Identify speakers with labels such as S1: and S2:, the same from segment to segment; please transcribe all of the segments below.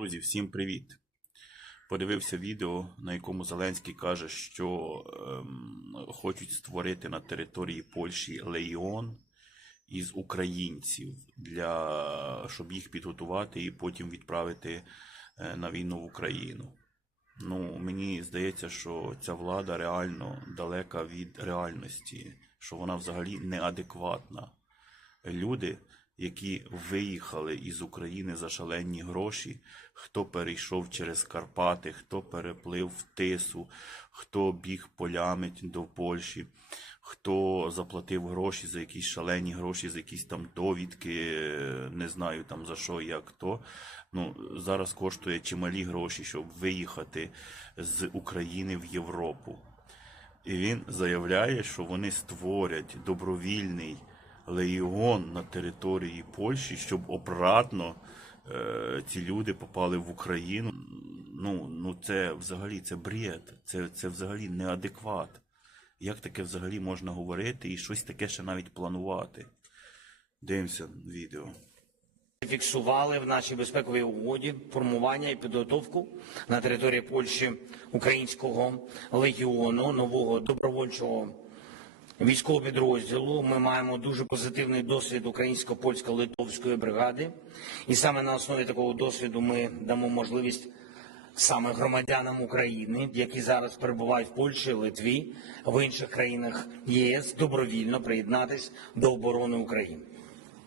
S1: Друзі, всім привіт! Подивився відео, на якому Зеленський каже, що ем, хочуть створити на території Польщі легіон із українців, для, щоб їх підготувати і потім відправити е, на війну в Україну. Ну, мені здається, що ця влада реально далека від реальності, що вона взагалі неадекватна. Люди, які виїхали із України за шалені гроші, хто перейшов через Карпати, хто переплив в Тису, хто біг полями до Польщі, хто заплатив гроші за якісь шалені гроші, за якісь там довідки, не знаю там за що, як то. Ну, зараз коштує чималі гроші, щоб виїхати з України в Європу. І він заявляє, що вони створять добровільний легіон на території Польщі, щоб обратно е, ці люди попали в Україну. Ну, ну це взагалі це бред, це, це взагалі неадекват. Як таке взагалі можна говорити і щось таке ще навіть планувати? Дивимося відео.
S2: Фіксували в нашій безпековій угоді формування і підготовку на території Польщі українського легіону нового добровольчого військового підрозділу. Ми маємо дуже позитивний досвід українсько-польсько-литовської бригади, і саме на основі такого досвіду ми дамо можливість саме громадянам України, які зараз перебувають в Польщі, Литві, в інших країнах ЄС, добровільно приєднатись до оборони України.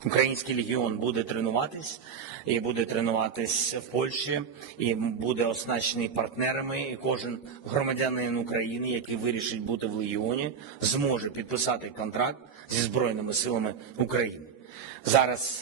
S2: Український легіон буде тренуватись і буде тренуватись в Польщі, і буде оснащений партнерами. І кожен громадянин України, який вирішить бути в легіоні, зможе підписати контракт зі збройними силами України. Зараз